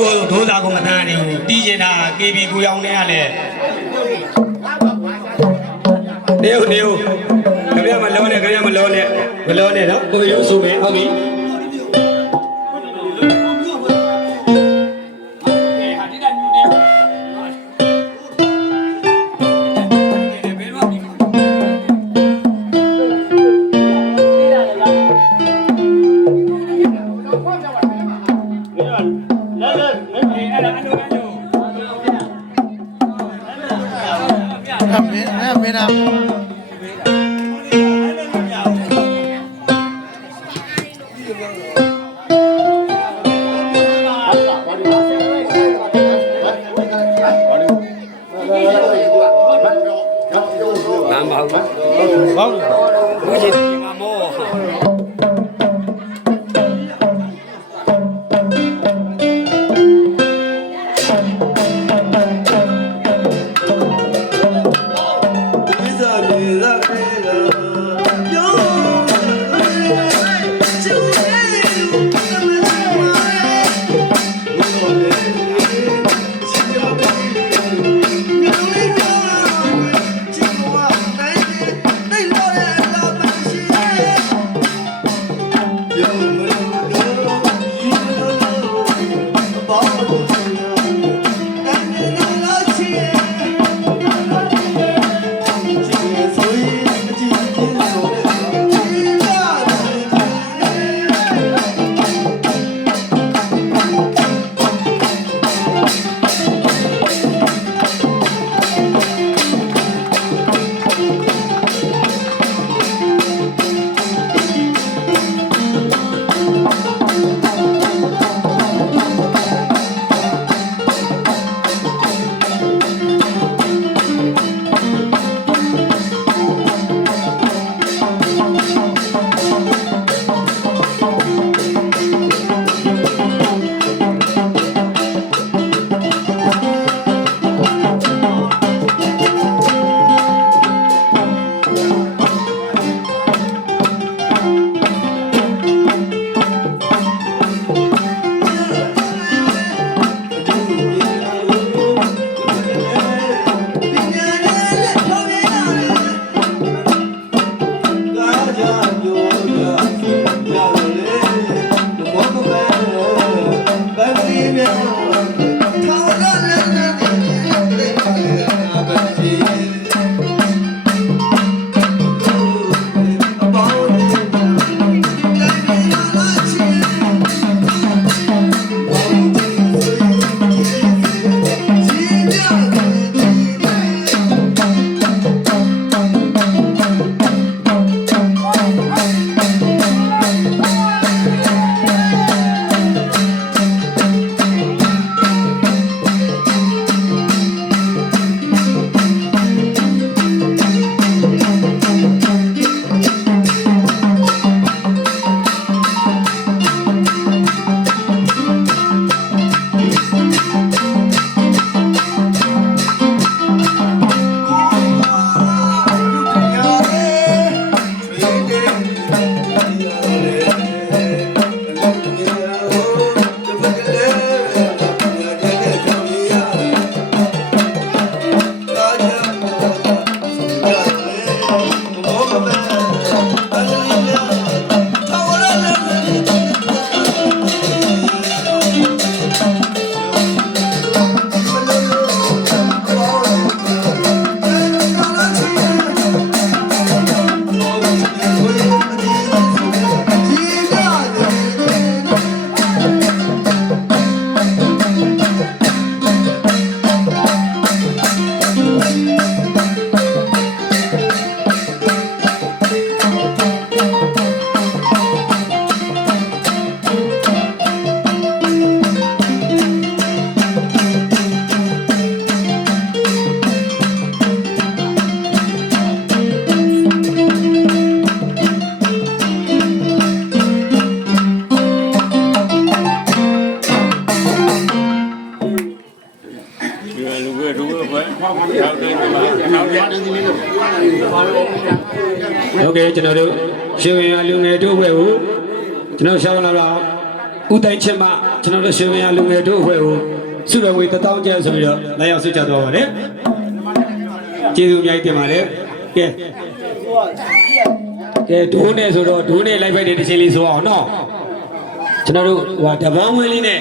ကိုဒိုးစာကိုမတန်းနေဘူးတီးကျင်တာ KB ကိုရောင်နေရလေနေဦးခင်ဗျမလုံးနဲ့ခင်ဗျမလုံးနဲ့မလုံးနဲ့နော်ကိုရုပ်ဆိုမယ်ဟုတ်ပြီOkay, Janado, showing a lunar to where you know, Shawana, Utai Chema. ကျွန်တော်တို့ရှင်မရလူငယ်တို့အဖွဲ့ကိုစုတော်ဝေ1000ကျပ်ဆိုပြီးတော့လာရောက်ဆွချသွားပါတယ်ကျေးဇူးအများကြီးတင်ပါတယ်ကဲဒိုးနဲ့ဆိုတော့ဒိုးနဲ့လိုက်ပိုက်တဲ့တစ်ချိန်လေးဆိုအောင်နော်ကျွန်တော်တို့ဟိုတပန်းဝင်းလေးနဲ့